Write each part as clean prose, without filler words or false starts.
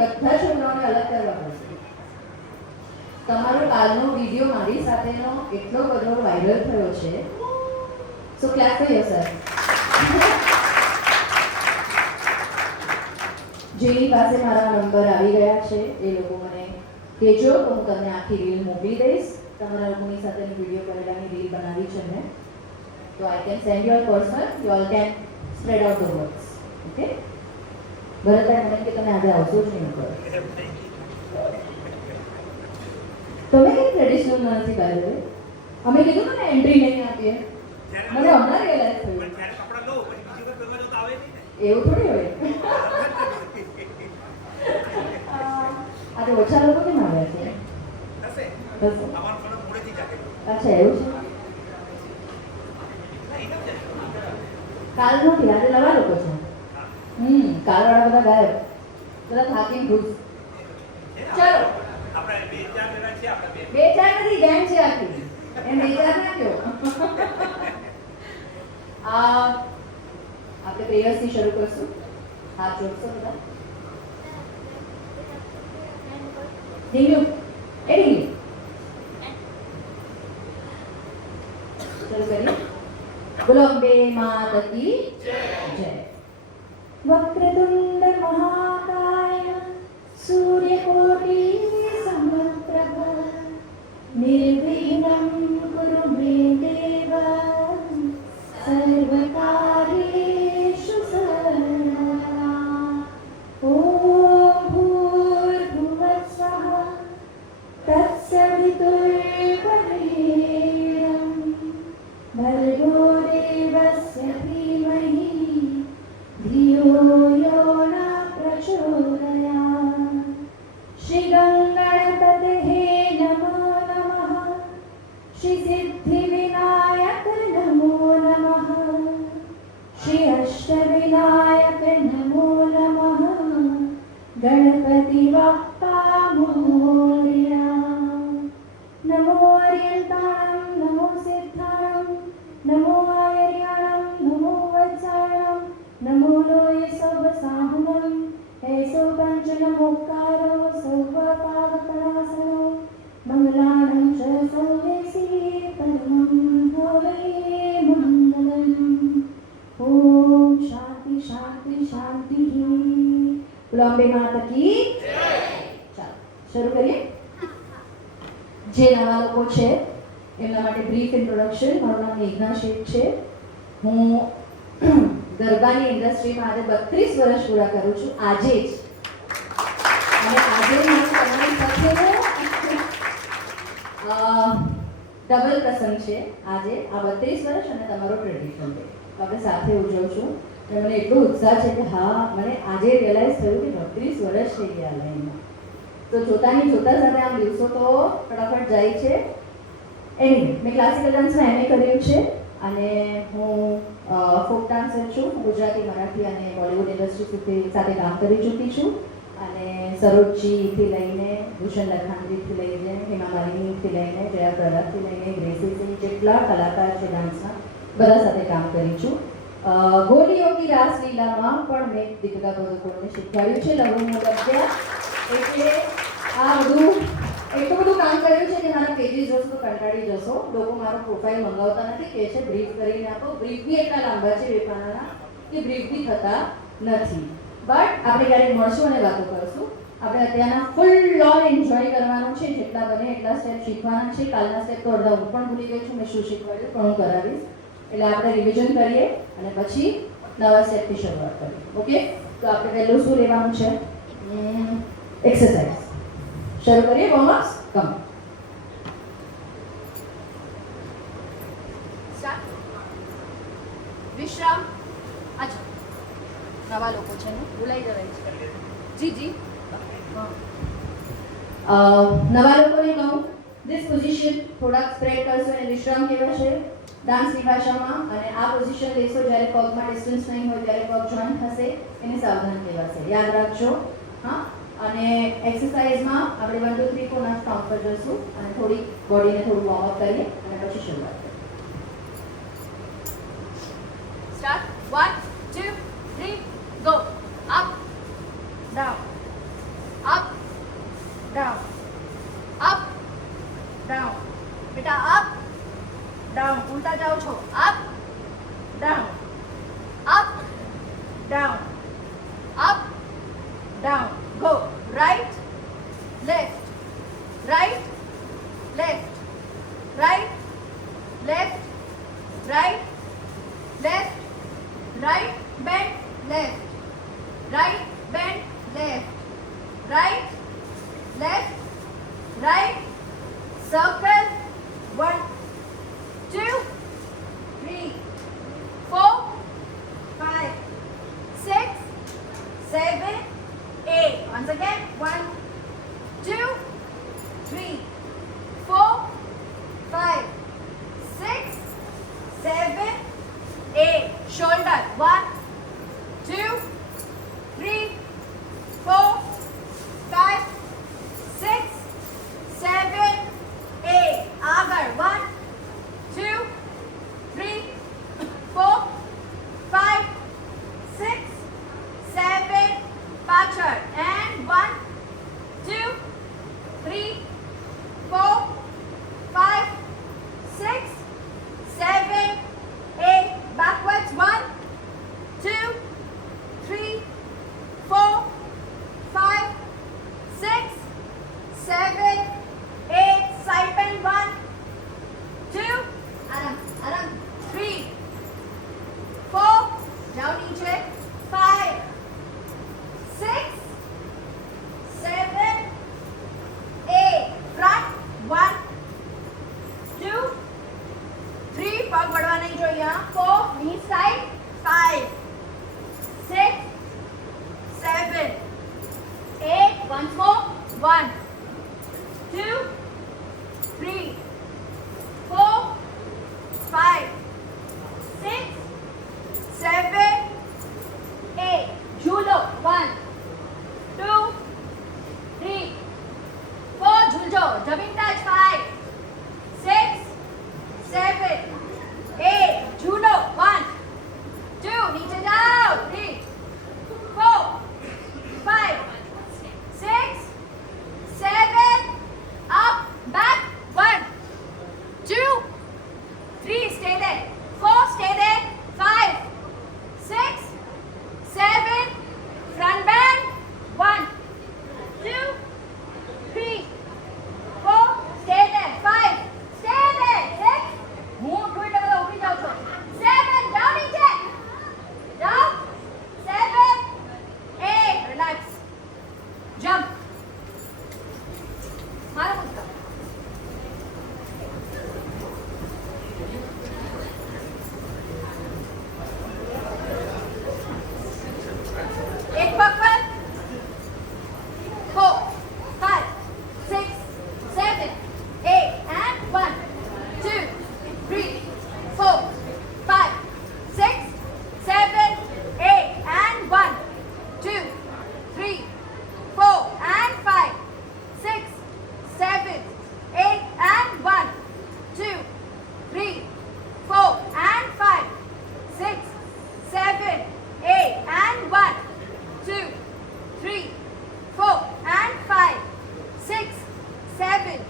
બાકી બધા છોકરાઓને અલગ કરવા પડશે. તમારો કાલનો વિડીયો મારી સાથેનો એટલો બધો વાયરલ થયો છે. સો ક્લેપ ફોર યોરસેલ્ફ. જેની પાસે મારા નંબર આવી ગયા છે એ લોકો મને કહેજો તો હું તમને આખી રીલ મોકલી દઈશ. તમારા લોકોની સાથે વિડીયો કરેલાની રીલ બનાવી છે મેં, તો I can send your personal, you all can spread out the words. Okay, Bharatbhai મને કે તમે આજે આવશો જ નહીં કરો. તમે કઈ ટ્રેડિશનલ નથી કાઢે. અમે કીધું ને એન્ટ્રી નહીં આપીએ, મને હમણાં રિયલાઇઝ થયું. એવું થોડી હોય. આજે ઓછા લોકો કેમ આવ્યા છે? અચ્છા, એવું છે. કાલ નથી, આજે નવા લોકો છે. કાલવાળા બધા ગાયબ, બધા થાકીને ઘૂસ. ચલો, બે ચાર નથી, ગેમ છે આખી. એમ બે ચાર ના કયો. આપણે પ્રેયર્સથી શરૂ કરશું. હાથ જોડશો બધા. ઢીંગલું એ ઢીંગલું શરૂ કરીએ. બોલો અંબે માતા કી જય. વક્રતુંડ મહાકાય સૂર્યકોટિ સમપ્રભ નિર્વિઘ્नं કુરુ મે દેવ સર્વકાર્યેષુ સર્વદા. ઓમ ભૂર્ભુવસ્સઃ તત્સવિતુર્વરેણ્યં ભર્ગો દેવસ્ય ધીમહિ ધિયો યો ન પ્રચોદયાत्. શ્રી ગણપતયે નમો નમઃ. શ્રી સિદ્ધિવિનાયક નમો નમઃ. શ્રી અષ્ટવિનાયક નમો નમઃ. ગણપતિ બાપ્પા મોરયા. નમો અર્યંતાણં નમો સિદ્ધાણં નમો આયર્યાણં નમો વત્સાણં નમો લોય સૌ સાહમં એસો પંચનમોકારો સૌપાદપનાસનો મંગલાણં ચ સૌવેસી પરમં ભવે મંગલમ. ઓમ શાંતિ શાંતિ શાંતિ. બોલો અંબે માતા કી જય. ચાલો શરૂ કરીએ. જે નવા લોકો છે એમના માટે બ્રીફ ઇન્ટ્રોડક્શન. મારું નામ મેઘના શેઠ છે. હું ગરબાની ઇન્ડસ્ટ્રીમાં આજે 32 વર્ષ પૂરા કરું છું આજે જ. અને આજે મારું તમારી સાથેનો ડબલ પ્રસંગ છે આજે. આ 32 વર્ષ અને તમારો ટ્રેડિશન ડે આપણે સાથે ઉજવશું. અને મને એટલો ઉત્સાહ છે કે હા, મને આજે રિયલાઇઝ થયું કે 32 વર્ષ થઈ ગયા લાઈનમાં. તો જોતાની જોતા સાથે આમ દિવસો તો ફટાફટ જાય છે. એની મેં ક્લાસિકલ ડાન્સમાં MA કર્યું છે અને હું ફોક ડાન્સર છું. ગુજરાતી, મરાઠી અને બોલિવૂડ ઇન્ડસ્ટ્રી સાથે કામ કરી ચૂકી છું. અને સરોજજીથી લઈને ભૂષણ લખાણજીથી લઈને હેમા માલિનીથી લઈને જયા પ્રહલાદથી લઈને ગ્રેસીથી જેટલા કલાકાર છે ડાન્સના બધા સાથે કામ કરી છું. ગોલીઓ કી રાસલીલામાં પણ મેં દીપિકા પાદુકોણને શીખવાડ્યું છે. લઘુ મૂલવ્ય એટલે આ બધું એટલું બધું કામ કર્યું છે કે મારા પેજીસ જોશો તો કંટાળી જશો. લોકો મારો પ્રોફાઇલ મંગાવતા નથી, કહે છે બ્રીફ કરીને આપો. બ્રીફ બી એટલા લાંબા છે વેપારના કે બ્રીફ બી થતા નથી. બટ આપણે ક્યારેક મળશું અને વાતો કરશું. આપણે અત્યારના ફૂલ ઓન એન્જોય કરવાનું છે. જેટલા બને એટલા સ્ટેપ શીખવાના છે. કાલના સ્ટેપ તો અડધા હું પણ ભૂલી ગઈ છું. મેં શું શીખવાડ્યું પણ હું કરાવીશ. એટલે આપણે રિવિઝન કરીએ અને પછી નવા સ્ટેપથી શરૂઆત કરીએ. ઓકે, તો આપણે પહેલું શું લેવાનું છે? એક્સરસાઇઝ. શરૂ કરીએ. વોર્મઅપ્સ કમ. સ્ટાર્ટ. વિશ્રામ. અચ્છા, નવા લોકો છે ને, ભૂલાઈ જવાય છે. જી જી. નવા લોકોને કહું ધીસ પોઝિશન થોડાક સ્પ્રેડ કરશો અને વિશ્રામ કહેવાશે ડાન્સની ભાષામાં. અને આ પોઝિશન લેશો જ્યારે પગમાં ડિસ્ટન્સ નહીં હોય, ત્યારે પગ જોઈન્ટ થશે, એને સાવધાન કહેવાશે. યાદ રાખજો. હા, અને એક્સરસાઇઝમાં આપણે 1 2 3 4 ના કાઉન્ટ પર જઈશું અને થોડી બોડીને થોડું વોર્મઅપ કરીએ અને પછી શરૂઆત કરીએ. Start. 1 2 3 go. Up down Go. Right, left, right, left, right, left, right, left, right, bend, left, right, bend, left, right, left, right, circle, 1, 2, 3, 4, 5, 6, 7, 8. Once again, 1, 2, 3, 4, 5, 6, 7, 8. Shoulder, 1, 2, 3, 4, 5, 6, 7, 8. આગળ 1, 2, 3, 4, 5, 6, 7. પાછળ and 1, 2, 3, 4, 5, 6, 7, 8. Backwards 1, 2, 3, 4, 5, 6, 7, 8. Side bend 1, 2, आराम आराम 3, 4, जाओ नीचे 5, 6, 7, 8. Front 1, 2, 3. પગ વળવા નહીં જોઈએ. 4, knee side 5, 6, 7, 8. Once more. 1, 2, 3, 4, 5, 6, 7, 8. ઝૂલો 1, 2, 3, 4. ઝૂલજો. જમીન ટચ 5, 6, 7, 8. ઝૂલો 1, 2. નીચે જાઓ. 3, 4, 5, 6, 7. Up, back. 1, 2, 3. Stay there. 4. Stay there. 5, 6, 7. Front bend. 1, 2, 3, 4. Stay there. 5. Stay there. 6. હું ઉઠું એટલે બધા ઉઠી જાઓ છો. 7. જાઓ નીચે. જાઓ. 7, 8. Relax. Jump. મારો પુસ્તક. એક પગ પર 4, 5, 6, 7, 8. And 1, 2, 3, 4, 5, 6, 7, 8. And 1, 2, 3, 4. And 5, 6, 7, 8. And 1, 2, 3, 4. And 5, 6, 7, 8. And 1, 2, 3, 4. And 5, 6, 7,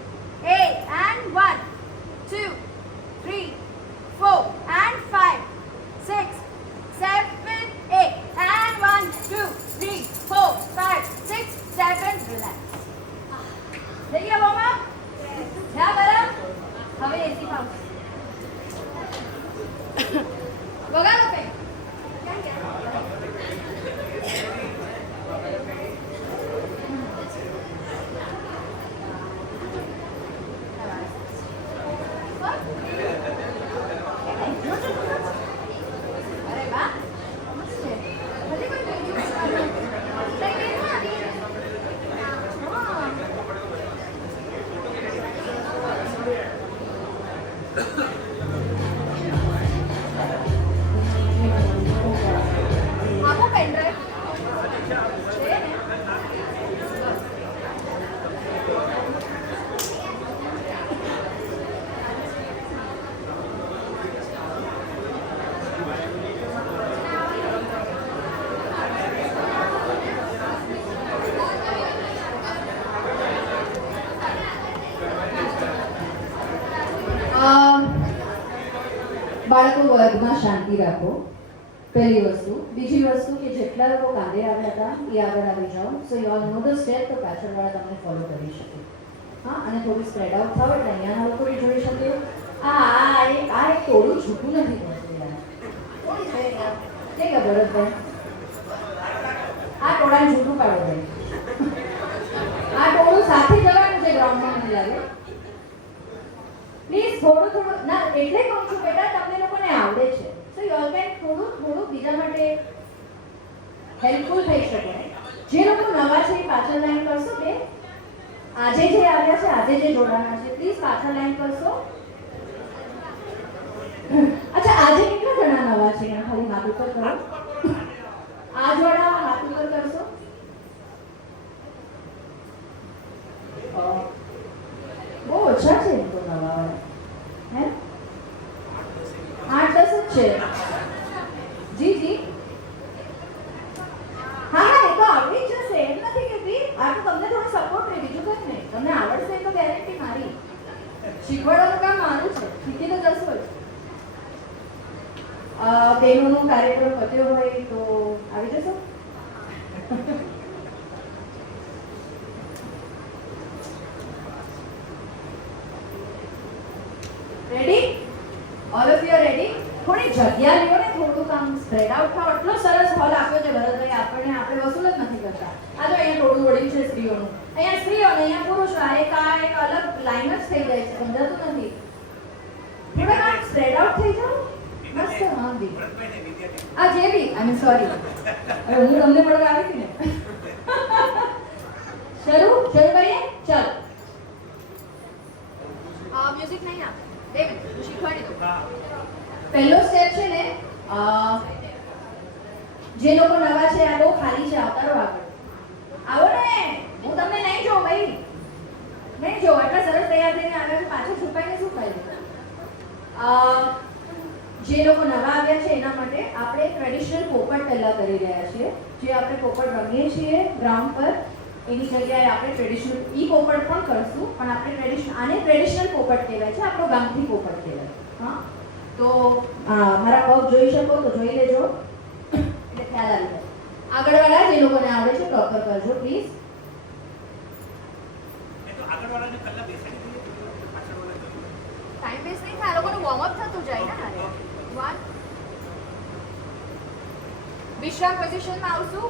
8. And 1, 2, 3, 4. And 5, 6, 7, 8. And 1, 2, 3, 4, 5, 6, 7. Relax. થઈ ગયા warm up? થયા ગરમ? હવે એસી પાઉસ. વગાડો પે. અરે વાહ. મસ્ત છે. હજી કોઈ જોયું? થઈ ગઈ ને? હા. આપો પેનડ્રાઈવ. છે ને? બાળકો વર્ગમાં શાંતિ રાખો. પહેલી વસ્તુ. બીજી વસ્તુ કે જેટલા લોકો કાંદે આવ્યા હતા એ આગળ આવી જાઓ. So you all know the step, તો પાછળવાળા તમને ફોલો કરી શકે. હા, અને થોડું સ્પ્રેડ આઉટ થાવ એટલે અહીંયાના લોકો બી જોઈ શકે. આ એક થોડું છૂટું નથી પડતું યાર. કોણ છે યાર? કે ભરતભાઈ આ ટોળાને છૂટું પાડો ભાઈ. આ ટોળું સાથે જવાનું છે ગ્રાઉન્ડમાં મને લાગે. પ્લીઝ થોડું ના, એટલે કહું છું બેટા તમને લોકોને આવડે છે. સો યુ ઓલ કેન થોડું બીજા માટે હેલ્પફુલ થઈ શકે. જે લોકો નવા છે એ પાછળ લાઈન કરશો કે આજે જે આવ્યા છે, આજે જે જોડાના છે, પ્લીઝ પાછળ લાઈન કરશો. અચ્છા, આજે કેટલા જણા નવા છે? ખાલી હાથ ઉપર કરો. આ જોડા હાથ ઉપર કરશો. બહુ ઓછા છે તો નવા હે 8-10 જ છે. જી જી હા, એ તો આવડી જ જશે. એમ નથી કહેતી. આ તો તમને થોડો સપોર્ટ રહે, બીજું કંઈ નહીં. તમને આવડશે એ તો ગેરંટી મારી. શીખવાડવાનું કામ મારું છે. શીખી તો જશો જ. બહેનોનો કાર્યક્રમ પત્યો હોય તો આવી જશો. Ready? All of you ready? થોડી જગ્યા લ્યો ને, થોડું કામ સ્પ્રેડ આઉટ થાવ. એટલો સરસ હોલ આપ્યો છે ભરતભાઈ આપણને, આપણે વસૂલ જ નથી કરતા. આ જો અહીંયા થોડું વળ્યું છે સ્ત્રીઓનું, અહીંયા સ્ત્રીઓ ને અહીંયા પુરુષો. આ એક અલગ લાઈન જ થઈ જાય છે, સમજાતું નથી. થોડા કામ સ્પ્રેડ આઉટ થઈ જાવ. મસ્ત. હા દી આ જે બી આઈ મીન સોરી, હવે હું તમને મળવા આવી હતી ને. શરૂ કરીએ. ચાલ, મ્યુઝિક નહીં આ ડેવિડ, હું શીખવાડી દઉં. પહેલો સ્ટેપ છે ને, જે લોકો નવા છે આ બહુ ખાલી છે, આવતા રહો આગળ. આવો ને, હું તમને નહીં જોઉં ભાઈ, નહીં જોઉં. આટલા સરસ તૈયાર થઈને આવ્યા છે, પાછળ છુપાઈને શું ફાયદો? જે લોકો નવા આવ્યા છે એના માટે આપણે ટ્રેડિશનલ પોપટ પહેલા કરી રહ્યા છીએ. જે આપણે પોપટ રમીએ છીએ ગ્રાઉન્ડ પર, એની જગ્યાએ આપણે ટ્રેડિશનલ પોપટ પણ કરશું, પણ આપણે ટ્રેડિશનલ પોપટ કહેવાય છે, આપણો ગામથી પોપટ કહેવાય. હા, તો મારા પગ જોઈ શકો તો જોઈ લેજો, એટલે ખ્યાલ આવી જાય. આગળવાળા જે લોકોને આવડે છે પ્રોપર કરજો પ્લીઝ. ટાઈમ વેસ્ટ નહીં થાય, આ લોકોનું વોર્મ અપ થતું જાય ને. હારે 1 વિશ્રામ પોઝિશનમાં આવશું.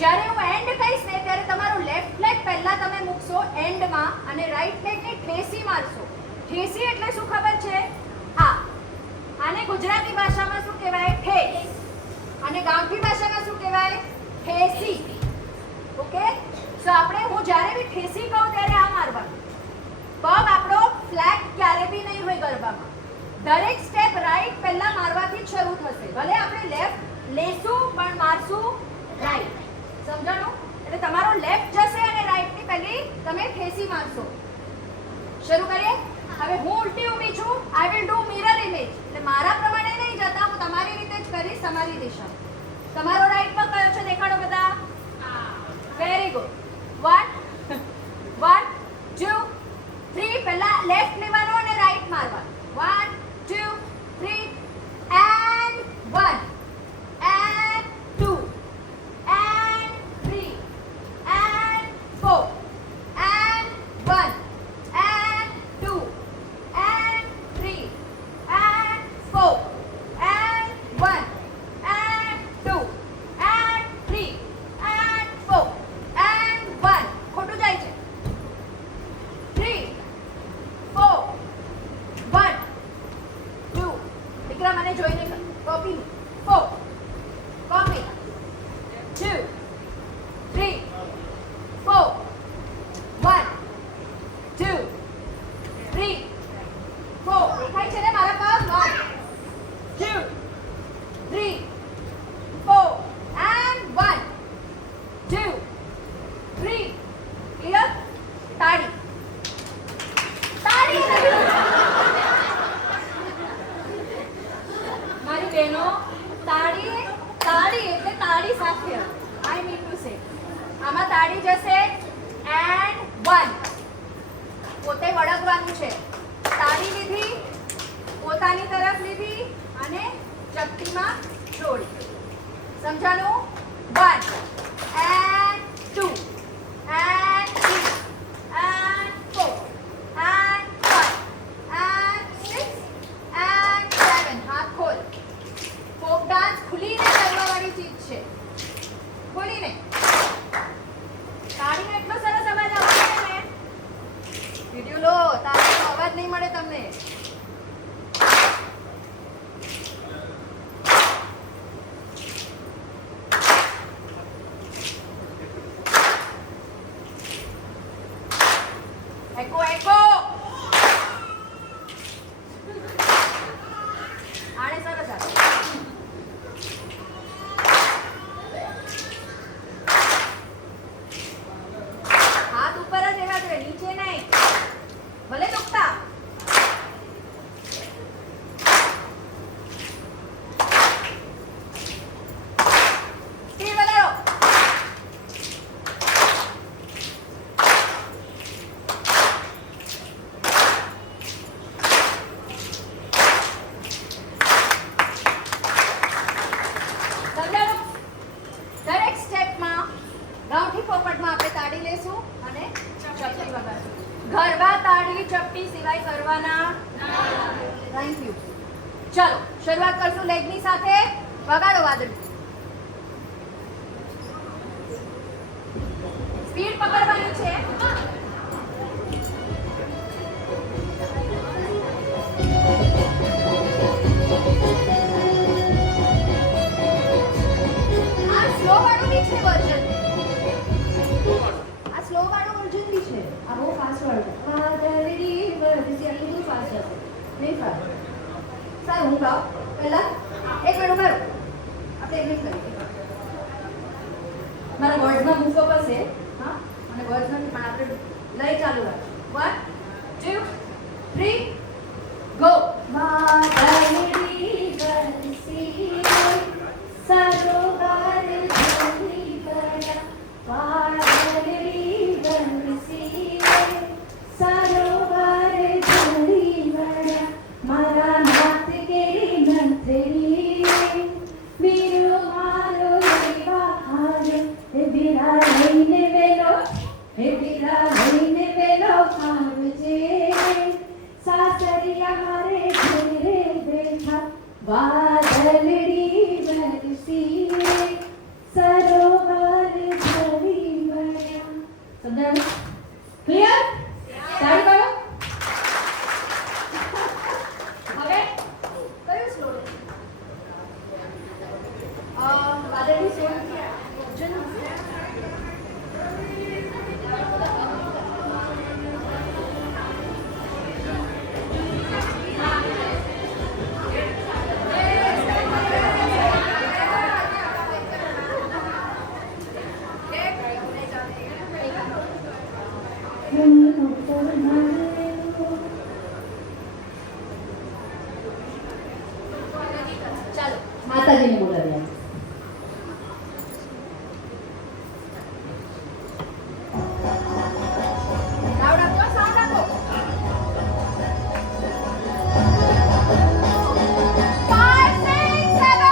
જ્યારે હું એન્ડ કહીશ ને ત્યારે તમારું લેફ્ટ લેગ પહેલા તમે મૂકશો એન્ડમાં, અને રાઈટ લેગને ઠેસી મારશો. ઠેસી એટલે શું ખબર છે? આને ગુજરાતી ભાષામાં શું કહેવાય? ઠેસ. અને ગામઠી ભાષામાં શું કહેવાય? ઠેસી. ઓકે, સો આપણે હું જ્યારે બી ઠેસી કહું ત્યારે આ મારવાનું. પગ આપણો ફ્લેટ ક્યારે બી નહીં હોય ગરબામાં. દરેક સ્ટેપ રાઈટ પહેલા મારવાથી જ શરૂ થશે. ભલે આપણે લેફ્ટ લેશું પણ મારશું રાઈટ. સમજાણું? એટલે તમારો લેફ્ટ જશે અને રાઈટની પહેલી તમે ઠેસી મારશો. શરૂ કરીએ. હવે હું ઉલટી ઊભી છું. I will do mirror image. એટલે મારા પ્રમાણે નહીં જતા, હું તમારી રીતે જ કરીશ, તમારી દિશા. તમારો રાઈટ પગ કયો છે દેખાડો બધા. Very good. 1 2 3 પહેલા લેફ્ટ લેવાનો અને રાઈટ મારવાનો. 1 2 3 and 1 and 2 and 3 and 4 and 1 and 2 and 3 and 4 and 1 and 2 and 3 and 4 and 1. ખોટું જાય છે. 3 4 1 2 દીકરા મને જોઈને કોપી 4 કોપી 2 3 4 1 2 3 4 દેખાય છે ને મારા પગ? 1 2 3 4 and 1 2 3 ક્લિયર? તાળી તાળી મારી બહેનો, તાળી તાળી એટલે તાળી સાથે. આઈ મીન ટુ સે આમાં તાળી જશે and 1. પોતે વળગવાનું છે. તાળી લીધી, પોતાની તરફ લીધી અને ચપટીમાં છોડી. એકો એકો આણે સરસ આવે. હાથ ઉપર જ એવા જોઈએ, નીચે નહીં, ભલે દુખતા. સ્પીડ વધારો. સમજાણું? દરેક સ્ટેપમાં ગાંઠી પોપટમાં આપણે તાળી લેશું અને ચપટી વગાડશું. ગરબા તાળી ચપટી સિવાય કરવાના. Thank you. ચલો શરૂઆત કરશું લેગની સાથે. વગાડો વાદળી. સ્પીડ પકડવાની છે. આ સ્લો વાળું બી છે વર્ઝન. આ સ્લો વાળું વર્ઝન બી છે. આ બહુ ફાસ્ટ વાળું વાદળી વરસી આટલું બધું ફાસ્ટ હશે નહીં ફાસ્ટ. સારું હું ગાઉં પહેલા એક મિનિટ ઉભા રહો. આપણે એક મિનિટ કરીએ. મારા વર્ડ્સમાં મૂકો પડશે. હા અને વર્ડ્સ નથી પણ આપણે લઈ ચાલુ રાખીએ. 1 2 3 ગો. વાદળી વરસી સરોવર ઝૂલી ગયા. વાદળી વરસી સરોવર ઝૂલી ગયા. મારા હાથ કેરી નથરી વીરો મારો લેવા આવે. હે બીરા લઈને વેલો આવજે. સાસરિયા મારે ઘેરે બેઠા. વાદળી વરસી સરોવર ઝૂલી ગયા. સમજાયું? ક્લિયર? તાળી પાડો. હવે કયું સ્લો? વાદળી સ્લો વર્ઝન ચાલો માતાજીને બોલાવ્યા. સાઉન્ડ આપો, સાઉન્ડ આપો. 5 6 7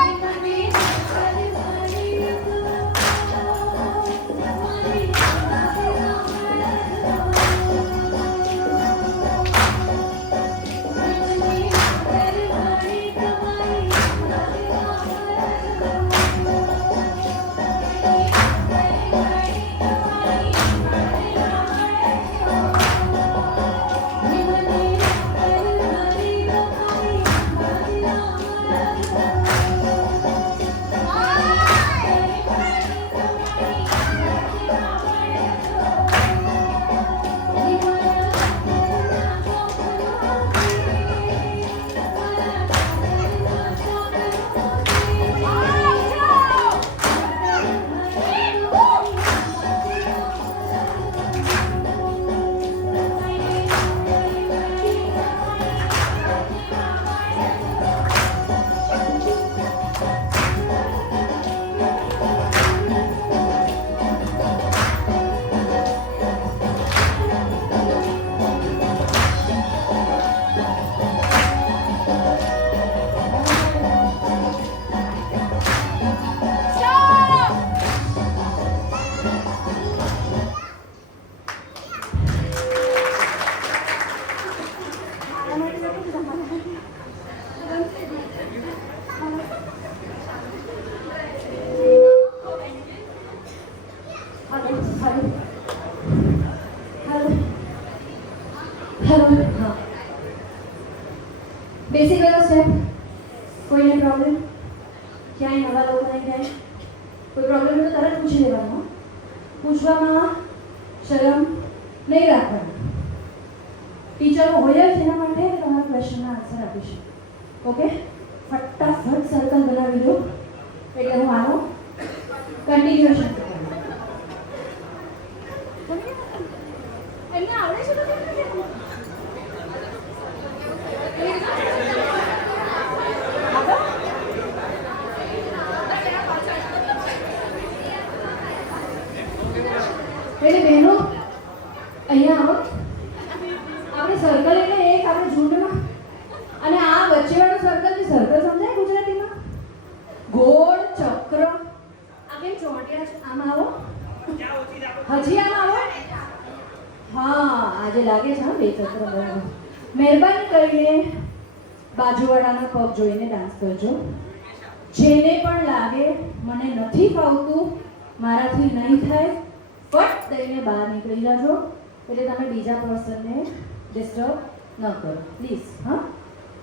બેસિક વાળો સ્ટેપ. કોઈને પ્રોબ્લેમ? ક્યાંય નવા લોકો નહીં જાય? કોઈ પ્રોબ્લેમ તો તરત પૂછી લેવાનો. પૂછવામાં શરમ નહીં રાખવાની. ટીચરો હોય જ એના માટે કે તમારા ક્વેશ્ચનના આન્સર આપી શકે. ઓકે, ફટાફટ સર્કલ બનાવી દો એટલે હું આનો કન્ટિન્યુએશન કરું. એમને આવડે છે તો કેમ નથી? એટલે બહેનો અહીંયા આવો. આપણે સર્કલ એટલે એક આપણે ઝૂંડમાં અને આ વચ્ચેવાળું સર્કલ જે સર્કલ સમજાય ગુજરાતીમાં ગોળ ચક્ર. આ કેમ ચોંટ્યા છે? આમ આવો, હજી આમ આવો. હા, આજે લાગે છે હા બે ચક્ર બરાબર. મહેરબાની કરીને બાજુવાળાના પગ જોઈને ડાન્સ કરજો. જેને પણ લાગે મને નથી ફાવતું, મારાથી નહીં થાય, ફટ દઈને બહાર નીકળી જાજો એટલે તમે બીજા પર્સનને ડિસ્ટર્બ ન કરો પ્લીઝ. હા,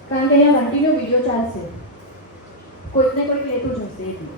કારણ કે અહીંયા કન્ટિન્યુ વિડીયો ચાલશે, કોઈકને કોઈક લેતું જ હશે એટલે.